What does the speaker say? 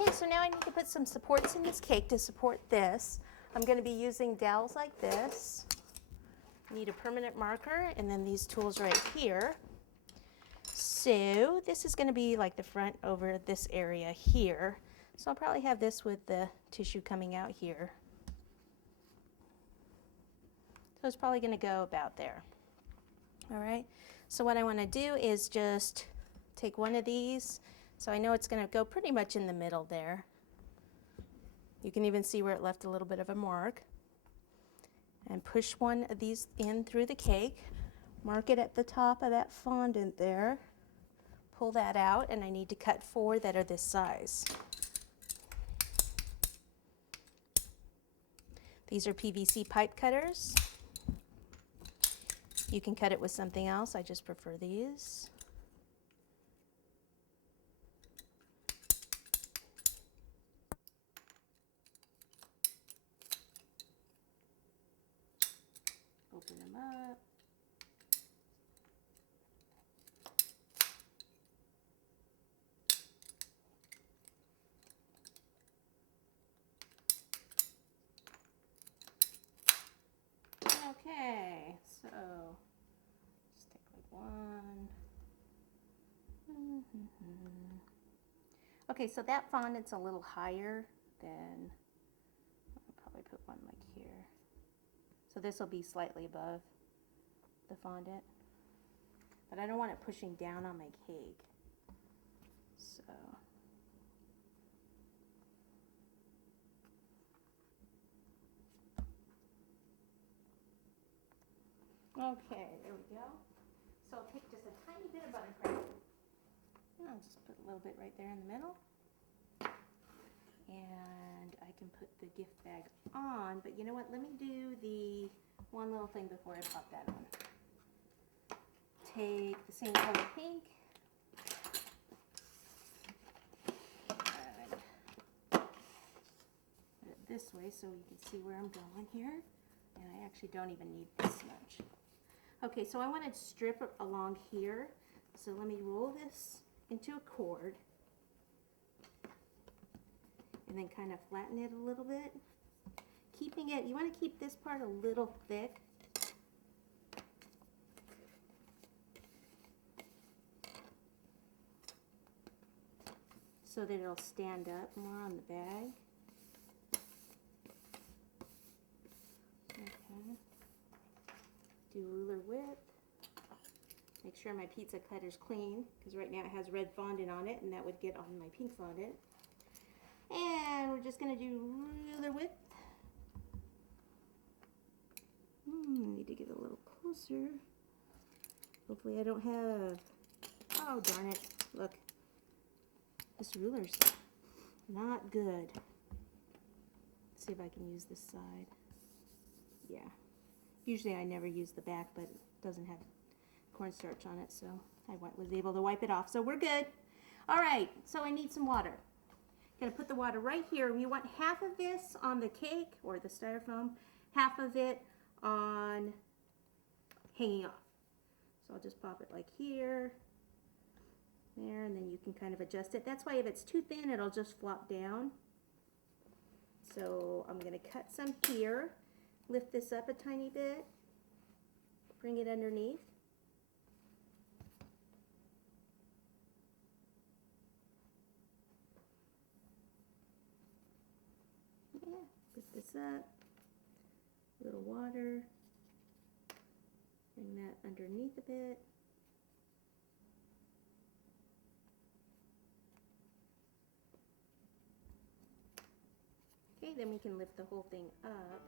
Okay, so now I need to put some supports in this cake to support this. I'm going to be using dowels like this. Need a permanent marker and then these tools right here. So this is going to be like the front over this area here. So I'll probably have this with the tissue coming out here. So it's probably going to go about there. All right, so what I want to do is just take one of these. So I know it's going to go pretty much in the middle there. You can even see where it left a little bit of a mark. And push one of these in through the cake. Mark it at the top of that fondant there. Pull that out, and I need to cut 4 that are this size. These are PVC pipe cutters. You can cut it with something else. I just prefer these. Open them up. Okay, so just take like one. Okay, so that fondant's a little higher than, I'll probably put one like here. So this will be slightly above the fondant, but I don't want it pushing down on my cake. So okay, there we go. So I'll take just a tiny bit of buttercream. And I'll just put a little bit right there in the middle. And I can put the gift bag on, but you know what? Let me do the one little thing before I pop that on. Take the same color pink. And put it this way so you can see where I'm going here. And I actually don't even need this much. Okay, so I want to strip it along here. So let me roll this into a cord. And then kind of flatten it a little bit. Keeping it, you want to keep this part a little thick. So that it'll stand up more on the bag. Okay. Do ruler width. Make sure my pizza cutter's clean, because right now it has red fondant on it, and that would get on my pink fondant. And we're just going to do ruler width. Need to get a little closer. Hopefully I don't have, oh darn it, look. This ruler's not good. Let's see if I can use this side. Yeah. Usually I never use the back, but it doesn't have cornstarch on it, so I was able to wipe it off. So we're good. All right, so I need some water. Gonna put the water right here. We want half of this on the cake or the styrofoam, half of it on hanging off. So I'll just pop it like here, there, and then you can kind of adjust it. That's why if it's too thin, it'll just flop down. So I'm gonna cut some here, lift this up a tiny bit, bring it underneath. Put this up, a little water, bring that underneath a bit. Okay, then we can lift the whole thing up.